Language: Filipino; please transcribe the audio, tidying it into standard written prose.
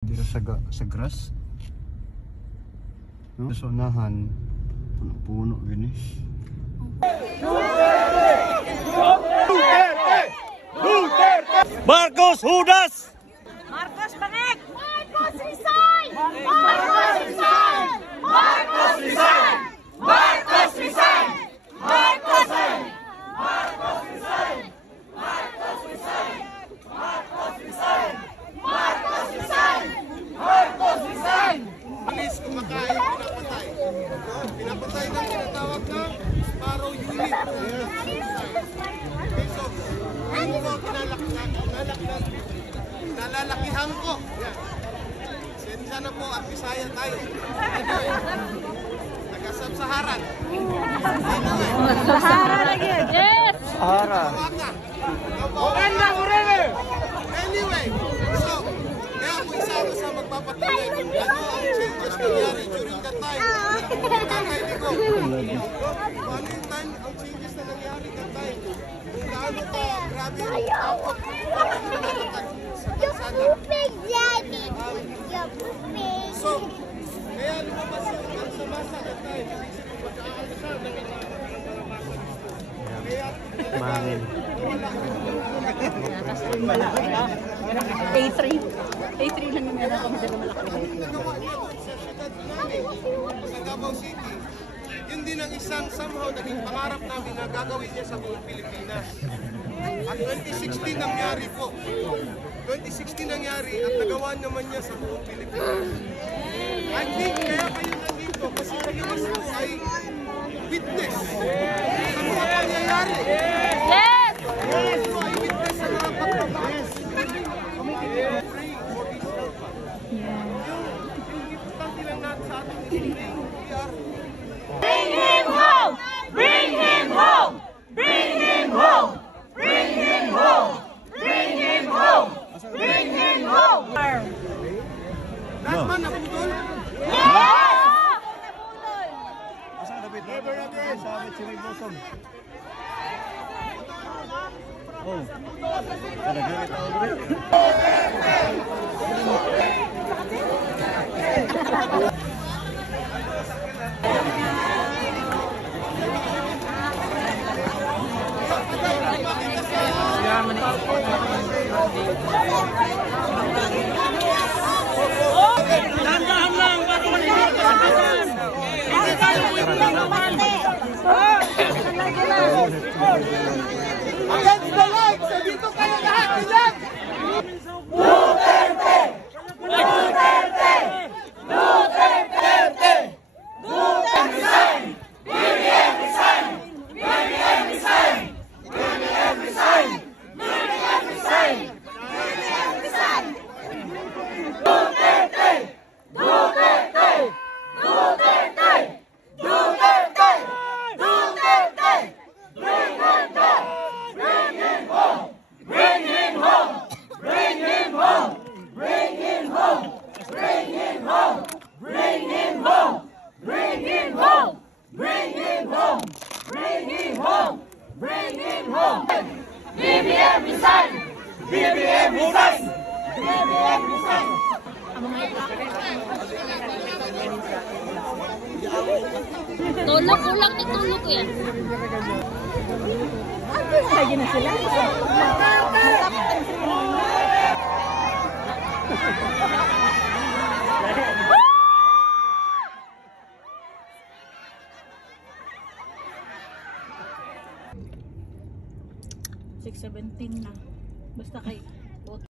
Dito sa grass. No? Sa unahan, puno-puno gini. Marcos Judas! Marcos Bangek! Marcos resign! Marcos resign! Marcos resign! Marcos resign! Marcos resign! Marcos resign! Marcos resign! Marcos resign! Marcos resign! Marcos resign! Police kumakain, pinapatay. Pinapatay ng tinatawag na Sparrow Unit. Okay, so, hindi ko nalalakihan ko. Yan. Sensya na po at Bisaya tayo. Taga-Sub-Saharan. Sahara lagi! Yes! Sahara. Anyway, so, kaya ako isa ako sa magpapatuloy kung ano ang changes nangyari during that time. Kakaili ko. Kung ano yung time, ang changes na nangyari that time. Kung gaano ka grabe yung takot sa kalsada. So, kaya lumabas yung sa masa that time. Pagkakasal na kaya Mangin. A3. A3 lang yung meron kami dala malaki. nagawa niya doon sa syudad namin, sa Davao City. Yun din ang isang somehow naging pangarap namin na gagawin niya sa buong Pilipinas. At 2016 nangyari po. 2016 nangyari at nagawa naman niya sa buong Pilipinas. I think kaya kayo nandito kasi kayo mismo ay witness sa mga pangyayari. Yes! Kayo mismo ay witness sa mga pagbabago. Pray for this helper. Yung importante lang natin sa ating isipin, we are Bring him home! Bring him home! Bring him home! Bring him home! Bring him home! Bring him home! lahat man naputol. Never again. Sabi si Ray Bosong. Oh. Nagalit ako ulit. Dahan-dahan lang bago malilit sa kasan! Against the light! So dito kayo lahat! Ilan? Duterte! Duterte! Duterte! Duterte resign! BBM resign! BBM resign! BBM resign! BBM resign! BBM resign! Duterte! Duterte! Duterte! Duterte! Duterte! Bring him back! Bring him home! Bring him home! Bring him home! Bring him home! Bring him home! Bring him home! Bring him home! Bring him home! Bring him home! Bring him home! BBM resign! BBM resign! BBM resign! Tulog, kulang na tulog yan. Lagi na sila. $6:17 na. Basta kay